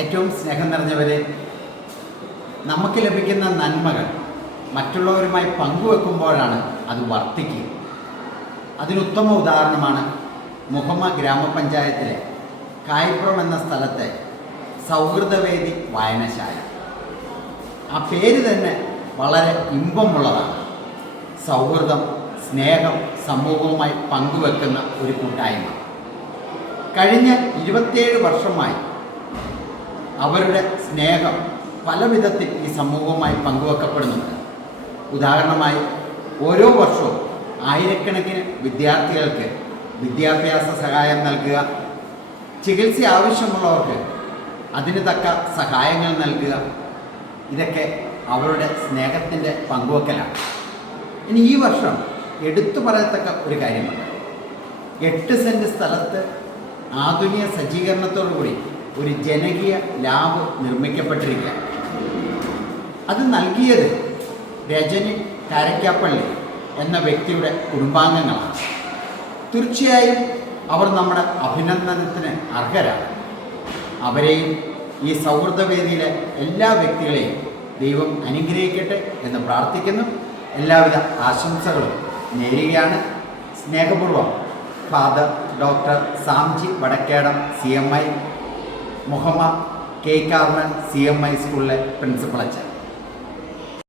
ഏറ്റവും സ്നേഹം നിറഞ്ഞവരെ, നമുക്ക് ലഭിക്കുന്ന നന്മകൾ മറ്റുള്ളവരുമായി പങ്കുവെക്കുമ്പോഴാണ് അത് വർദ്ധിക്കുക. അതിനുത്തമ ഉദാഹരണമാണ് മുഹമ്മ ഗ്രാമപഞ്ചായത്തിലെ കായ്പുറം എന്ന സ്ഥലത്തെ സൗഹൃദവേദി വായനശാല. ആ പേര് തന്നെ വളരെ ഇമ്പമുള്ളതാണ്. സൗഹൃദം, സ്നേഹം സമൂഹവുമായി പങ്കുവെക്കുന്ന ഒരു കൂട്ടായ്മ. കഴിഞ്ഞ 27 വർഷമായി അവരുടെ സ്നേഹം പല വിധത്തിൽ ഈ സമൂഹവുമായി പങ്കുവെക്കപ്പെടുന്നുണ്ട്. ഉദാഹരണമായി, ഓരോ വർഷവും ആയിരക്കണക്കിന് വിദ്യാർത്ഥികൾക്ക് വിദ്യാഭ്യാസ സഹായം നൽകുക, ചികിത്സ ആവശ്യമുള്ളവർക്ക് അതിന് തക്ക സഹായങ്ങൾ നൽകുക, ഇതൊക്കെ അവരുടെ സ്നേഹത്തിൻ്റെ പങ്കുവെക്കലാണ്. ഇനി ഈ വർഷം എടുത്തു പറയത്തക്ക ഒരു കാര്യമുണ്ട്. 8 സെൻറ്റ് സ്ഥലത്ത് ആധുനിക സജ്ജീകരണത്തോടുകൂടി ഒരു ജനകീയ ലാബ് നിർമ്മിക്കപ്പെട്ടിരിക്കുക. അത് നൽകിയത് രജനി കാരക്കാപ്പള്ളി എന്ന വ്യക്തിയുടെ കുടുംബാംഗങ്ങളാണ്. തീർച്ചയായും അവർ നമ്മുടെ അഭിനന്ദനത്തിന് അർഹരാണ്. അവരെയും ഈ സൗഹൃദവേദിയിലെ എല്ലാ വ്യക്തികളെയും ദൈവം അനുഗ്രഹിക്കട്ടെ എന്ന് പ്രാർത്ഥിക്കുന്നു. എല്ലാവിധ ആശംസകളും നേരുകയാണ്. സ്നേഹപൂർവ്വം father doctor Samji Vadakkedam CMI, Muhamma K Carmel CMI സ്കൂളിലെ പ്രിൻസിപ്പൽ അച്ഛൻ.